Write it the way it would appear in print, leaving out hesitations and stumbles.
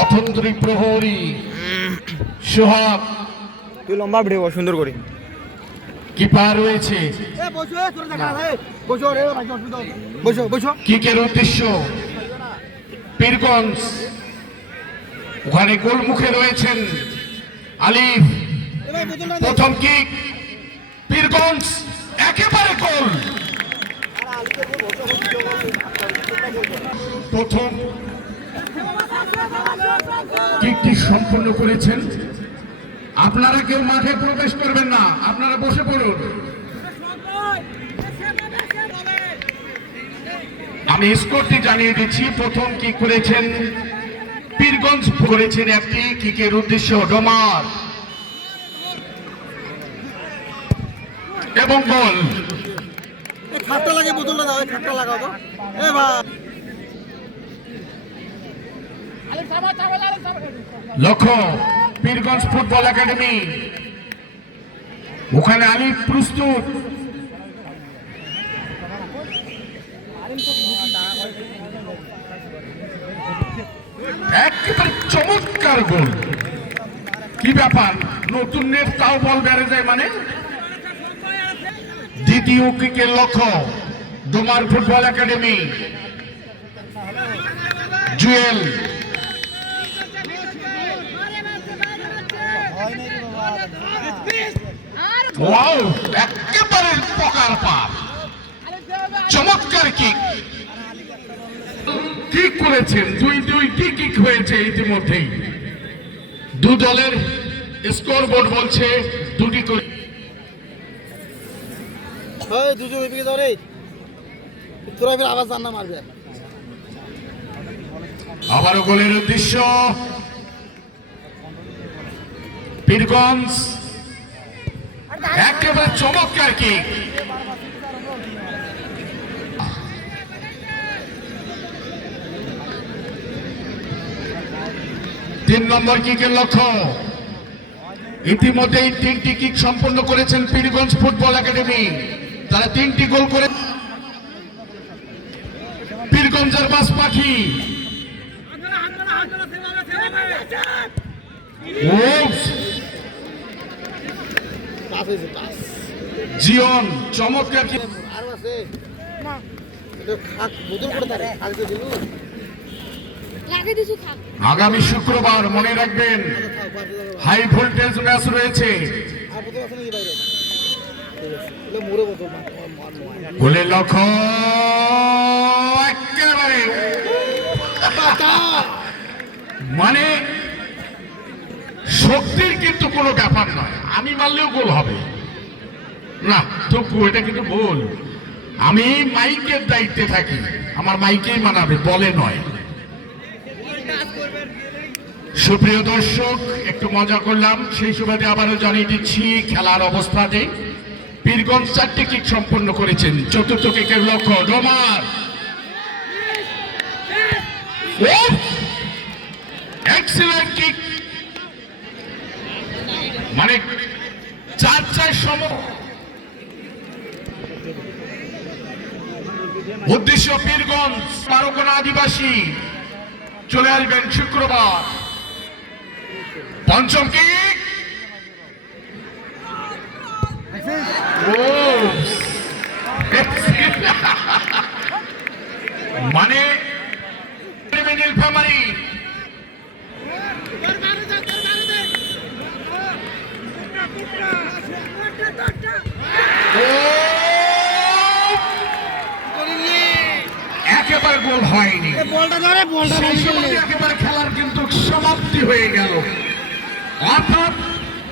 অথন্ত্রী প্রহরী সোহাগ তুই লম্বা ভিডিও সুন্দর করে কিপার রয়েছে কিকের উদ্দেশ্য পীরগঞ্জ, ওখানে গোলমুখে রয়েছেন আলিফ। প্রথম কিক পীরগঞ্জ, একেবারে গোল। প্রথম কিকটি সম্পন্ন করেছেন। আপনারা কেউ মাঠে প্রবেশ করবেন না, আপনারা বসে পড়ুন। আমি স্কোরটি জানিয়ে দিচ্ছি। প্রথম কিক করেছেন পীরগঞ্জ, করেছেন একটি, কিকের উদ্দেশ্য ডোমার এবং গোল। খাটটা লাগে, বোতলটা দাও, খাটটা লাগাও তো। এ ভাই লক্ষ্য পীরগঞ্জ ফুটবল একাডেমি, ওখানে আলিফ প্রস্তুত। একেবারে চমৎকার গোল। কি ব্যাপার, নতুন নেট তাও বল বেড়ে যায় মানে। দ্বিতীয় কিকের লক্ষ্য Domar football academy, Jewel. Wow, একেবারে পকার পার, চমৎকার কিক। কিক করেছেন, দুইটি কিক হয়েছে ইতিমধ্যেই। দু দলের স্কোর বোর্ড বলছে দুটি করে। দুজন এদিকে ধরে তোরা ফের আবার জান্না মারবে। আবারও গোলের উদ্দেশ্য পীরগঞ্জ, একেবারে চমৎকার কিক। তিন নম্বর কিকের লক্ষ্য। ইতিমধ্যেই 3টি কিক সম্পন্ন করেছেন পীরগঞ্জ ফুটবল একাডেমি, তারা 3টি গোল করে। পীরগঞ্জের বাস পাখি জিয়ন, চমৎকার। আগামী শুক্রবার মনে রাখবেন হাই ভোল্টেজ ম্যাচ রয়েছে। গোলের লক্ষ্য একেবারে মানে শক্তির কিন্তু কোনো ব্যাপার নয়, আমি মারলেও গোল হবে না। তবু এটা কিন্তু গোল। আমি মাইকের দায়িত্বে থাকি, আমার মাইকেই মানাবে, বলে নয়। সুপ্রিয় দর্শক, একটু মজা করলাম, সেই সুবাদে আবারও জানিয়ে দিচ্ছি খেলার অবস্থাতে পীরগঞ্জ 4টি কিক সম্পন্ন করেছেন। চতুর্থ কিকের লক্ষ্য ডোমার, এক্সিলেন্ট কিক, মানে 4-4 সম। উদ্দেশ্য পীরগঞ্জ, পারকোনা আদিবাসী চলে আসবেন শুক্রবার। পঞ্চম কিক, মানে নীলফামারী একেবারে গোল হয়নি। একেবারে খেলার কিন্তু সমাপ্তি হয়ে গেল। অর্থাৎ